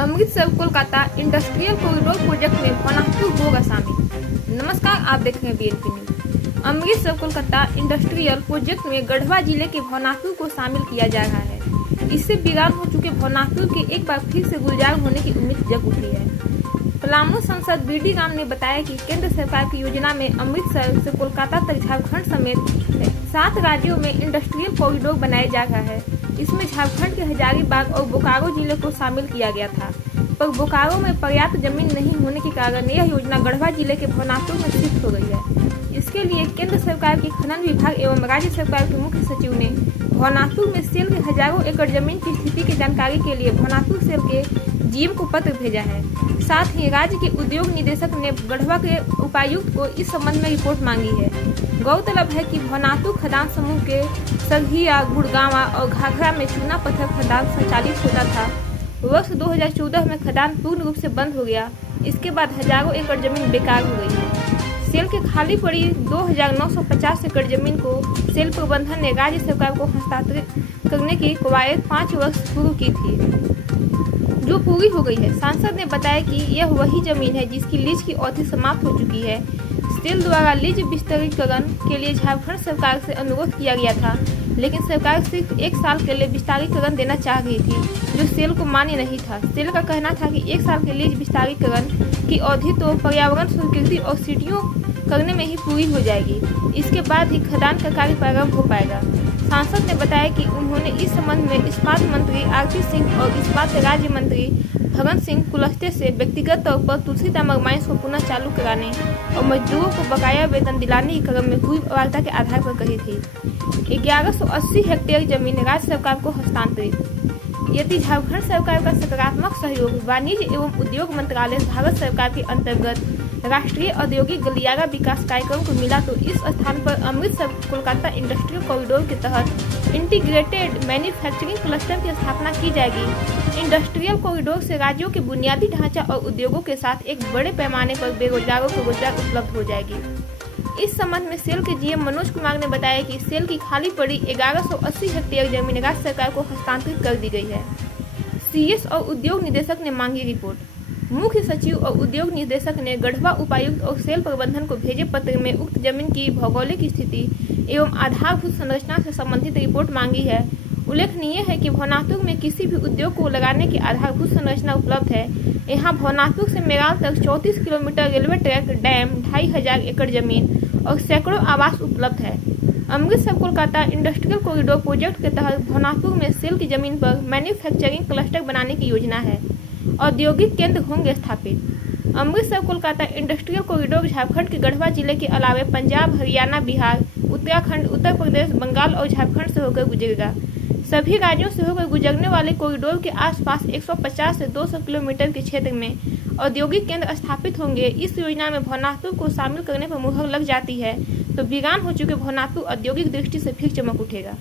Amritsar Kolkata industrial corridor project में भवनाथपुर होगा शामिल। नमस्कार, आप देख रहे हैं BNP news. Amritsar Kolkata industrial project में गढ़वा जिले के भवनाथपुर को शामिल किया जा रहा है। इससे वीरान हो चुके भवनाथपुर के एक बार फिर से गुलजार होने की उम्मीद जग उठी है। पलामू सांसद बीडी राम ने बताया कि केंद्र सरकार की योजना में अमृतसर से कोलकाता तक झारखंड समेत 7 राज्यों में इंडस्ट्रियल कॉरिडोर बनाया जा रहा है। इसमें झारखंड के हजारीबाग और बोकारो जिले को शामिल किया गया था, पर बोकारो में पर्याप्त जमीन नहीं होने के कारण यह योजना गढ़वा जिले के भवनाथपुर में शिफ्ट हो गई है। इसके लिए केंद्र सरकार के खनन विभाग एवं राज्य सरकार के मुख्य सचिव ने भवनाथपुर में सेल के हजारों एकड़ जमीन की स्थिति की जानकारी के लिए भवनाथपुर सेल के जीएम को पत्र भेजा है। साथ ही राज्य के उद्योग निदेशक ने गढ़वा के उपायुक्त को इस संबंध में रिपोर्ट मांगी है। गौरतलब है कि भवनाथपुर खदान समूह के सरहिया, गुड़गांवा और घाघरा में चूना पत्थर खदान संचालित होता था। वर्ष 2014 में खदान पूर्ण रूप से बंद हो गया। इसके बाद हजारों एकड़ जमीन बेकार हो गई है। सेल के खाली पड़ी 2950 एकड़ जमीन को सेल प्रबंधन ने राज्य सरकार को हस्तांतरित करने की कवायद 5 वर्ष पूर्व की थी, जो पूरी हो गई है। सांसद ने बताया कि यह वही जमीन है जिसकी लीज की अवधि समाप्त हो चुकी है। सेल द्वारा लीज विस्तारीकरण के लिए झारखंड सरकार से अनुरोध किया गया था, लेकिन सरकार सिर्फ 1 साल के लिए विस्तारीकरण देना चाह रही थी, जो सेल को मान्य नहीं था। सेल का कहना था कि 1 साल के लीज विस्तारीकरण की अवधि तो पर्यावरण स्वीकृति और सीटियों करने में ही पूरी हो जाएगी। इसके बाद ही खदान का कार्य प्रारंभ हो पाएगा। सांसद ने बताया कि उन्होंने इस संबंध में इस्पात मंत्री आरपी सिंह और इस्पात राज्य मंत्री भगत सिंह कुलस्ते से व्यक्तिगत तौर पर तुलसीदाम माइंस को पुनः चालू कराने और मजदूरों को बकाया वेतन दिलाने के क्रम में हुई वार्ता के आधार पर कही थी। 1180 हेक्टेयर जमीन राज्य सरकार को हस्तांतरित। यदि झारखंड सरकार का सकारात्मक सहयोग वाणिज्य एवं उद्योग मंत्रालय भारत सरकार के अंतर्गत राष्ट्रीय औद्योगिक गलियारा विकास कार्यक्रम को मिला तो इस स्थान पर अमृतसर कोलकाता इंडस्ट्रियल कॉरिडोर के तहत इंटीग्रेटेड मैन्युफैक्चरिंग क्लस्टर की स्थापना की जाएगी। इंडस्ट्रियल कॉरिडोर से राज्यों के बुनियादी ढांचा और उद्योगों के साथ एक बड़े पैमाने पर बेरोजगारों को रोजगार उपलब्ध हो जाएगी। इस संबंध में सेल के जीएम मनोज कुमार ने बताया कि सेल की खाली पड़ी 1180 हेक्टेयर जमीन राज्य सरकार को हस्तांतरित कर दी गई है। सीएस और उद्योग निदेशक ने मांगी रिपोर्ट। मुख्य सचिव और उद्योग निदेशक ने गढ़वा उपायुक्त और सेल प्रबंधन को भेजे पत्र में उक्त जमीन की भौगोलिक स्थिति एवं आधारभूत संरचना से संबंधित रिपोर्ट मांगी है। उल्लेखनीय है कि भवनाथपुर में किसी भी उद्योग को लगाने की आधारभूत संरचना उपलब्ध है। यहाँ भवनाथपुर से मेराल तक 34 किलोमीटर रेलवे ट्रैक, डैम, 2500 एकड़ जमीन और सैकड़ों आवास उपलब्ध है। Amritsar Kolkata industrial corridor project के तहत भवनाथपुर में सेल की जमीन पर मैन्युफैक्चरिंग क्लस्टर बनाने की योजना है। औद्योगिक केंद्र होंगे स्थापित। अमृतसर कोलकाता इंडस्ट्रियल कॉरिडोर झारखंड के गढ़वा जिले के अलावे पंजाब, हरियाणा, बिहार, उत्तराखंड, उत्तर प्रदेश, बंगाल और झारखंड से होकर गुजरेगा। सभी राज्यों से होकर गुजरने वाले कॉरिडोर के आसपास 150 से 200 किलोमीटर के क्षेत्र में औद्योगिक केंद्र स्थापित होंगे। इस योजना में भवनाथपुर को शामिल करने पर मुहर लग जाती है तो वीरान हो चुके भवनाथपुर औद्योगिक दृष्टि से फिर चमक उठेगा।